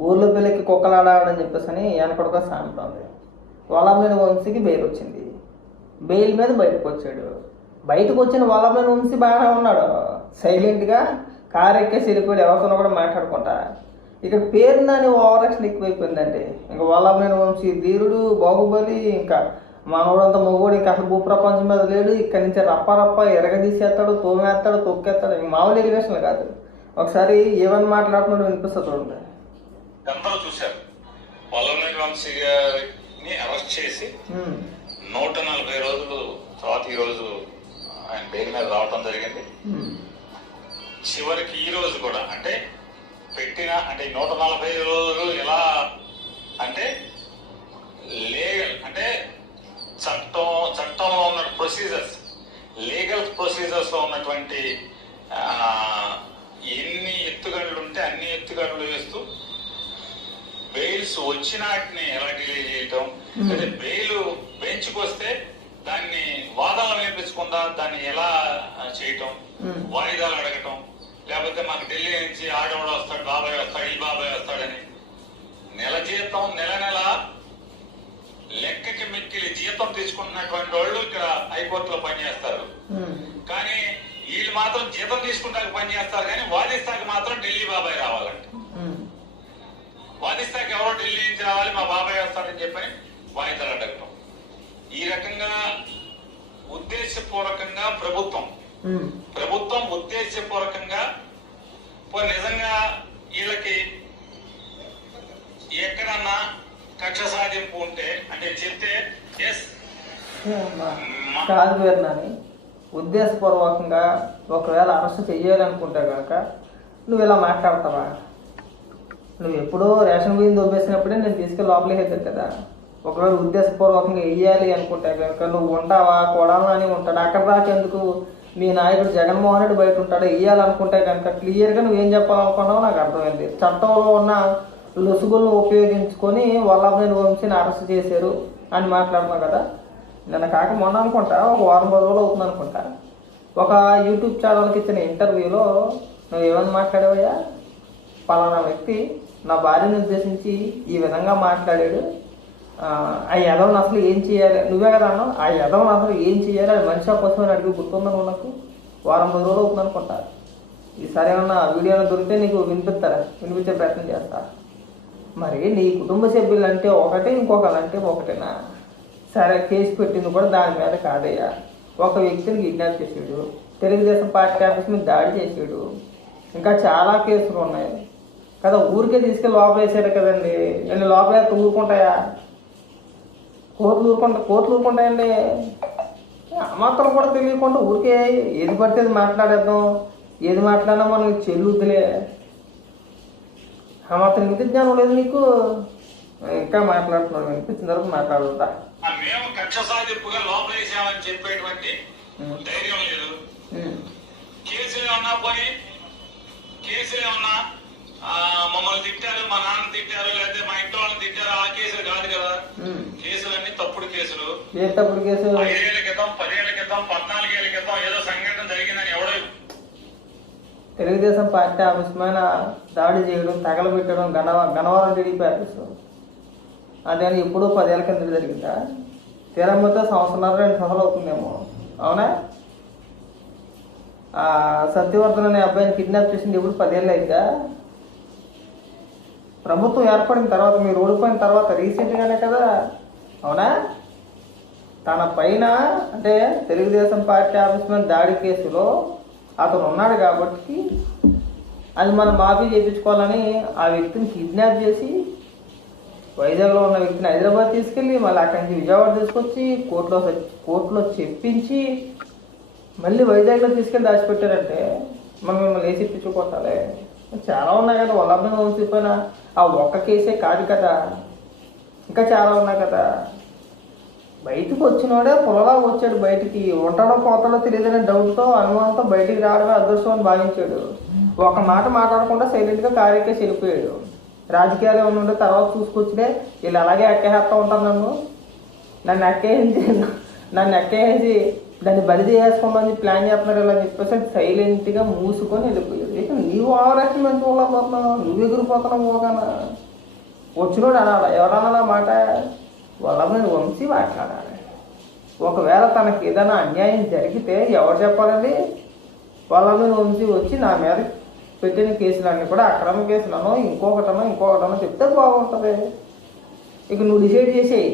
ఊర్లో పిల్లకి కుక్కలాడాడని చెప్పేసి అని వెనకడుగా సామెత ఉంది. వల్లభనేని వంశీకి బెయిల్ వచ్చింది. బెయిల్ మీద బయటకు వచ్చాడు. బయటకు వచ్చిన వల్లభనేని వంశీ బాగానే ఉన్నాడు. సైలెంట్గా కారు ఎక్కేసి వెళ్ళిపోయాడు ఎవరితో కూడా మాట్లాడుకుంటా. ఇక్కడ పేరు దాని ఓవరాక్షన్ ఎక్కువైపోయిందండి. ఇంకా వల్లభనేని వంశీ ధీరుడు బాహుబలి ఇంకా మనవడంతా మొగోడు ఇంకా అసలు భూప్రపంచం మీద లేడు. ఇక్కడి నుంచి రప్ప రప్ప ఎరగదీసేస్తాడు తోమేస్తాడు తొక్కేస్తాడు. ఇంక మామూలు ఎలివేషన్ కాదు. ఒకసారి ఏమని మాట్లాడుతున్నాడు వినిపిస్తుంది చూడండి. అందరూ చూశారు. వల్లభనేని వంశీ గారిని అరెస్ట్ చేసి నూట నలభై రోజులు తర్వాత ఈ రోజు ఆయన బెయిల్ మీద రావటం జరిగింది. చివరికి ఈ రోజు కూడా అంటే పెట్టిన అంటే నూట నలభై రోజులు ఎలా అంటే లీగల్ అంటే చట్టం చట్టంలో ఉన్న ప్రొసీజర్స్ లీగల్ ప్రొసీజర్స్లో ఉన్నటువంటి ఆ, ఎన్ని ఎత్తుగడలు ఉంటే అన్ని ఎత్తుగడలు వేస్తూ బెయిల్స్ వచ్చినాటిని ఎలా డిలే చేయటం. లేదా బెయిల్ బెంచ్కి వస్తే దాన్ని వాదనలు వినిపించకుండా దాన్ని ఎలా చేయటం. వాయిదాలు అడగటం? లేకపోతే మాకు ఢిల్లీ నుంచి ఆడవాడు వస్తాడు బాబాయ్ వస్తాడు ఈ బాబాయ్ వస్తాడని. నెల జీతం నెల నెల లెక్కకి మిక్కిలి జీతం తీసుకుంటున్నటువంటి వాళ్ళు ఇక్కడ హైకోర్టులో పనిచేస్తారు. కానీ వీళ్ళు మాత్రం జీతం తీసుకుంటాక పనిచేస్తారు కానీ వాదిస్తాకి మాత్రం ఢిల్లీ బాబాయ్ రావాలంట. వాదిస్తాకి ఎవరో ఢిల్లీ నుంచి రావాలి మా బాబాయ్ వస్తాడని చెప్పని వాయిదాలు అడగటం. ఈ రకంగా ఉద్దేశపూర్వకంగా ప్రభుత్వం ప్రభుత్వం ఉద్దేశపూర్వకంగా నిజంగా వీళ్ళకి ఎక్కడన్నా కక్ష సాధింపు ఉంటే అంటే చెప్తే కాదు పేరు నాని. ఉద్దేశపూర్వకంగా ఒకవేళ అరెస్ట్ చెయ్యాలనుకుంటే కనుక నువ్వు ఇలా మాట్లాడతావా? నువ్వు ఎప్పుడో రేషన్ బియ్యం దొబ్బేసినప్పుడే నేను తీసుకెళ్ళి లోపలికి వెళ్తాను కదా. ఒకవేళ ఉద్దేశపూర్వకంగా వెయ్యాలి అనుకుంటే కనుక నువ్వు ఉంటావా? కొడాను అని ఉంటాడు? అక్కడ రాకెందుకు మీ నాయకుడు జగన్మోహన్ రెడ్డి బయట ఉంటాడు? వెయ్యాలనుకుంటే కనుక క్లియర్గా నువ్వేం చెప్పాలనుకున్నావో నాకు అర్థమైంది. చట్టంలో ఉన్న లొసుగులను ఉపయోగించుకొని వల్లభనేని వంశీని అరెస్ట్ చేశారు అని మాట్లాడుతున్నావు కదా. నిన్న కాక మొన్న అనుకుంటా ఒక వారం రోజులు అవుతుంది అనుకుంటా. ఒక యూట్యూబ్ ఛానల్కి ఇచ్చిన ఇంటర్వ్యూలో నువ్వు ఏమని మాట్లాడావయ్యా? పలానా వ్యక్తి నా భార్యను ఉద్దేశించి ఈ విధంగా మాట్లాడాడు. ఆ యదవను అసలు ఏం చేయాలి? నువ్వే కదా అన్నావు. ఆ యదవను అసలు ఏం చేయాలి? అది మనిషి కోసం అడిగి గుర్తుందని నాకు? వారం పది రోజులు అవుతుంది అనుకుంటా ఈసారి ఏమన్నా వీడియోలో దొరికితే నీకు వినిపిస్తారా? వినిపించే ప్రయత్నం చేస్తా. మరి నీ కుటుంబ సభ్యులు అంటే ఒకటే ఇంకొకరు అంటే ఒకటేనా? సరే కేసు పెట్టింది కూడా దాని మీద కాదయ్యా. ఒక వ్యక్తిని కిడ్నాప్ చేసాడు తెలుగుదేశం పార్టీ ఆఫీస్ మీద దాడి చేసాడు ఇంకా చాలా కేసులు ఉన్నాయి. కదా ఊరికే తీసుకెళ్ళి లోపల వేసాడు కదండి. నేను లోపల ఊరుకుంటాయా కోర్టులు ఊరుకుంటా కోర్టులు ఊరుకుంటాయండి. మాత్రం కూడా తెలియకుండా ఊరికే ఏది పడితే మాట్లాడేద్దాం. ఏది మాట్లాడినా మనకి చెల్లుద్దులే. ఆ మాత్రం ఇంటి జ్ఞానం లేదు నీకు ఇంకా మాట్లాడుతున్నాను వినిపించిన వరకు మాట్లాడుతా. ఆ మేము కక్ష సాధింపుగా లోపలేసామని చెప్పేటువంటి ధైర్యం లేదు. కేసులు ఏమన్నా పోయి కేసులు ఏమన్నా ఆ, మమ్మల్ని తిట్టారు మా నాన్న తిట్టారు లేకపోతే మా ఇంట్లో వాళ్ళని తిట్టారు ఆ కేసులు కాదు కదా. కేసులన్నీ తప్పుడు కేసులు. ఏ తప్పుడు కేసు? ఐదేళ్ళ క్రితం పదేళ్ళ క్రితం పద్నాలుగేళ్ళ క్రితం ఏదో సంఘటన జరిగిందని ఎవడో తెలుగుదేశం పార్టీ ఆఫీస్ పైన దాడి చేయడం తగలబెట్టడం గనవ గనవరం టీడీపీ ఆఫీసు. అదే ఎప్పుడో పదేళ్ళ కింద జరిగిందా? తీరమ్మతో సంవత్సరం రెండు సంవత్సరాలు అవుతుందేమో. అవునా? ఆ సత్యవర్ధన్ అనే అబ్బాయిని కిడ్నాప్ చేసింది ఎప్పుడు పదేళ్ళు అయిందా? ప్రభుత్వం ఏర్పడిన తర్వాత మీరు ఓడిపోయిన తర్వాత రీసెంట్గానే కదా? అవునా? తన పైన అంటే తెలుగుదేశం పార్టీ ఆఫీస్ మీద దాడి కేసులో అతను ఉన్నాడు కాబట్టి అది మనం మాఫీ చేయించుకోవాలని ఆ వ్యక్తిని కిడ్నాప్ చేసి వైజాగ్లో ఉన్న వ్యక్తిని హైదరాబాద్ తీసుకెళ్ళి మళ్ళీ అక్కడి నుంచి విజయవాడ తీసుకొచ్చి కోర్టులో కోర్టులో చెప్పించి మళ్ళీ వైజాగ్లో తీసుకెళ్ళి దాచిపెట్టారంటే మనం మిమ్మల్ని వేసి పిచ్చుకోవాలి చాలా ఉన్నాయి కదా వల్లభంగా వంశీపోయిన ఆ ఒక్క కేసే కాదు కదా. ఇంకా చాలా ఉన్నాయి కదా. బయటకు వచ్చినోడే పొలలా వచ్చాడు బయటికి. ఉంటాడో పోతాడో తెలియదనే డౌట్తో అనుమానంతో బయటికి రావడమే అదృష్టం అని భావించాడు. ఒక మాట మాట్లాడకుండా సైలెంట్గా కార్యక్రమ వెళ్ళిపోయాడు. రాజకీయాలు ఏమైనా ఉంటే తర్వాత చూసుకొచ్చినే వీళ్ళు అలాగే ఎక్కేస్తూ ఉంటారు నన్ను. నన్ను ఎక్కేసి నన్ను ఎక్కేసి దాన్ని బలి చేసుకోమని ప్లాన్ చేస్తున్నారు ఇలా అని చెప్పేసి సైలెంట్గా మూసుకొని వెళ్ళిపోయాడు ఇక నీవు ఆరోగ్యం మంచి పోతున్నావు? నువ్వు ఎగిరిపోతున్నావు పోగానా? వచ్చినోడు అనాలి? ఎవరన్నా మాట వాళ్ళ మీద వంశీ మాట్లాడాలి. ఒకవేళ తనకి ఏదైనా అన్యాయం జరిగితే ఎవరు చెప్పాలండి? వాళ్ళ మీద వంశీ వచ్చి నా మీద పెట్టిన కేసులన్నీ కూడా అక్రమ కేసులను ఇంకొకటనో ఇంకొకటనో చెప్తే బాగుంటుంది. ఇక నువ్వు డిసైడ్ చేసేయి.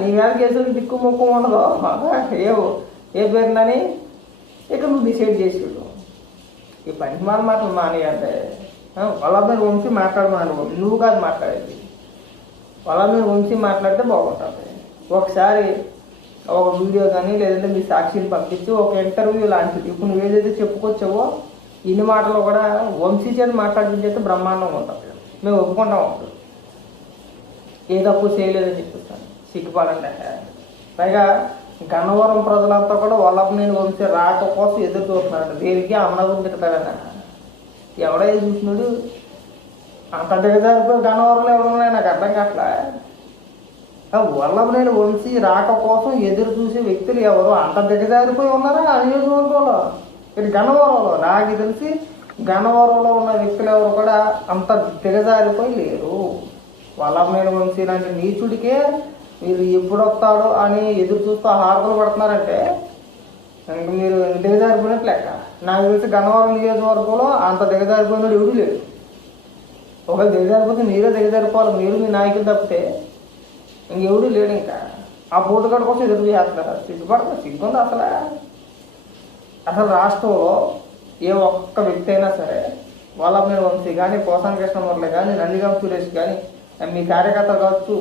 నీ మీద కేసులు దిక్కు ముక్కు ఉండదు. ఏవో ఏ పేరునని ఇక నువ్వు డిసైడ్ చేసేడు ఈ పనికి మాల మాటలు మానే అంటే వాళ్ళ మీద వంశీ మాట్లాడమని నువ్వు కాదు మాట్లాడేది. వాళ్ళ మీద వంశీ మాట్లాడితే బాగుంటుంది. ఒకసారి ఒక వీడియో కానీ లేదంటే మీ సాక్షిని పంపించి ఒక ఇంటర్వ్యూ లాంటిది ఇప్పుడు నువ్వు ఏదైతే చెప్పుకొచ్చావో ఇన్ని మాటలు కూడా వంశీ చేత మాట్లాడించేస్తే బ్రహ్మాండంగా ఉంటుంది. మేము ఒప్పుకుంటాం ఉంటుంది ఏ తప్పు చేయలేదని చెప్పిస్తాను. సిగ్గుపడండి పైగా గన్నవరం ప్రజలంతా కూడా వల్లభనేని వంశీ రాక కోసం ఎదురు చూస్తున్నాడు దేనికి అమనగురు తిడతాడన్న ఎవడై చూసినాడు? అంత దిగజారిపోయి గన్నవరంలో ఎవరున్నాయి నాకు అర్థం కావట్లే? ఆ వల్లభనేని వంశీ రాక కోసం ఎదురు చూసే వ్యక్తులు ఎవరు? అంత దిగజారిపోయి ఉన్నారా ఆ నియోజకవర్గంలో? ఇది గన్నవరంలో. నాకు తెలిసి గన్నవరంలో ఉన్న వ్యక్తులు ఎవరు కూడా అంత దిగజారిపోయి లేరు. వల్లభనేని వంశీ లాంటి నీచుడికే మీరు ఎప్పుడు వస్తాడు అని ఎదురు చూస్తూ హారతలు పడుతున్నారంటే ఇంక మీరు దిగజారిపోయినట్టు లెక్క నాకు తెలిసి గన్నవరం నియోజకవర్గంలో అంత దిగజారిపోయినాడు ఎవడు లేడు. ఒకవేళ దిగజారిపోతే మీరే దిగజారిపోవాలి. మీరు మీ నాయకులు తప్పితే ఇంకెవడు లేడు ఇంకా. ఆ పోటుగాడు కోసం ఎదురు చేస్తున్నారు సిగ్గుపడతా సిగ్గుంది అసలు. అసలు రాష్ట్రంలో ఏ ఒక్క వ్యక్తి అయినా సరే వాళ్ళ మీద వంశీ కానీ పోసాన కృష్ణమూర్తి కానీ నందిగాం సురేష్ కానీ మీ కార్యకర్తలు కావచ్చు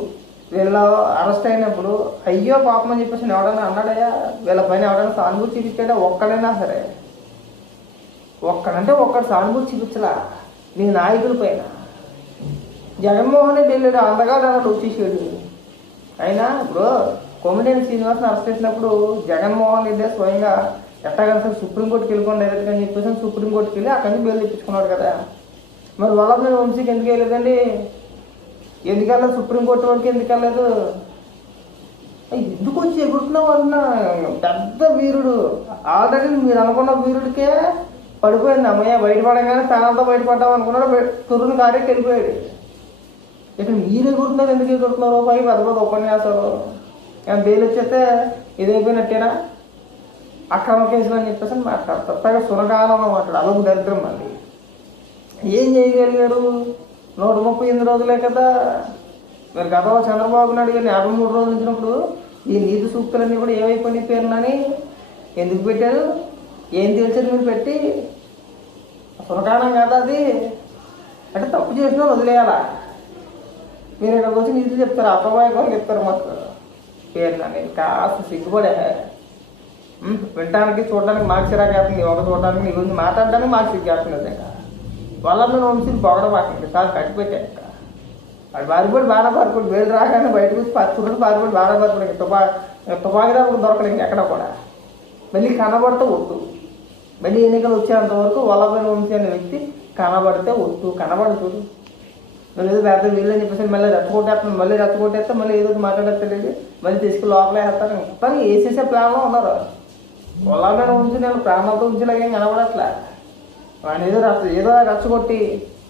వీళ్ళ అరెస్ట్ అయినప్పుడు అయ్యో పాపం అని చెప్పేసి ఎవడన్నా అన్నాడయ్యా? వీళ్ళ పైన ఎవడైనా సానుభూతి చూపించాడా? ఒక్కడైనా సరే. ఒక్కడంటే ఒక్కడు సానుభూతి చూపించలా. నీ నాయకుల పైన. జగన్మోహన్ రెడ్డి వెళ్ళాడు అంతగా అన్నాడు వచ్చేసాడు. అయినా ఇప్పుడు కొమ్మినేని శ్రీనివాసన్ అరెస్ట్ చేసినప్పుడు జగన్మోహన్ రెడ్డి స్వయంగా ఎట్టగలిసి సుప్రీంకోర్టుకి వెళ్ళకుండా డైరెక్ట్గా అని చెప్పేసి సుప్రీంకోర్టుకి వెళ్ళి అక్కడి నుంచి బెయిల్ తెప్పించుకున్నాడు కదా. మరి వాళ్ళ వంశీకి ఎందుకు వెళ్ళలేదండి? ఎందుకు వెళ్ళలేదు సుప్రీంకోర్టు వరకు ఎందుకు వెళ్ళలేదు ఎందుకు వచ్చి ఎగురుతున్నావు అన్న పెద్ద వీరుడు? ఆల్రెడీ మీరు అనుకున్న వీరుడికే పడిపోయింది అమ్మయ్య. బయటపడగానే స్థానంతో బయటపడ్డాం అనుకున్నాడు. తురుని కార్యకి వెళ్ళిపోయాడు. ఇక్కడ మీరు ఎగురుతున్నారు ఎందుకు ఎగురుతున్నారు? పైకి పెద్ద పెద్ద ఉపన్యాసాలు. ఏమైనా బెయిల్ వచ్చేస్తే ఇదైపోయినట్టేనా? అక్రమ కేసులు అని చెప్పేసి మాట్లాడతారు. పైగా సురగాలం మాట్లాడు. అదొక దరిద్రం మళ్ళీ ఏం చేయగలిగారు? నూట ముప్పై ఎనిమిది రోజులే కదా. మరి గతంలో చంద్రబాబు నాయుడు గారిని యాభై మూడు రోజులు ఉంచినప్పుడు ఈ నీతి సూక్తులన్నీ కూడా ఏమైపోయినాయి పేరునని ఎందుకు పెట్టారు? ఏం తెలిసారు మీరు పెట్టి? సురకాణం కదా అది? అంటే తప్పు చేసినా వదిలేయాలా? మీరు ఇక్కడికి వచ్చి నీతులు చెప్తారు అపవాయకం చెప్తారు మాకు పేరునని కాస్త సిగ్గుపడే. వినటానికి చూడడానికి మాకు చిరాకు ఒక చూడడానికి నీ గురించి మాట్లాడడానికి మాకు సిగ్గు ఇంకా. నిజంగా వంశీని మీద వంశీ పొగడం మాకు కట్టిపెట్టాక వాడు బారిపడి బాగా పారిపోయి వేలు రాగానే బయటకు వచ్చి పచ్చుడు బారిపడి బాగా పారిపోయి తుపా తుపాకి దొరకలేదు ఎక్కడ కూడా. మళ్ళీ కనబడితే వద్దు మళ్ళీ ఎన్నికలు వచ్చేంత వరకు వాళ్ళ వంశీ అనే వ్యక్తి కనబడితే వద్దు కనబడి చూడు. నువ్వు ఏదో పెద్ద వీళ్ళని చెప్పేసి మళ్ళీ రెచ్చగొట్టేస్తాను మళ్ళీ రెచ్చగొట్టేస్తే మళ్ళీ ఏదో మాట్లాడేస్తలేదు మళ్ళీ తీసుకుని లోపల వేస్తాను. కానీ వేసేసే ప్లాన్లో ఉన్నారు వాళ్ళ వంశీ నేను ప్రాణాలతో ఉంచేలాగేం కనబడట్లే? వాడిని ఏదో రచ్చ ఏదో రచ్చగొట్టి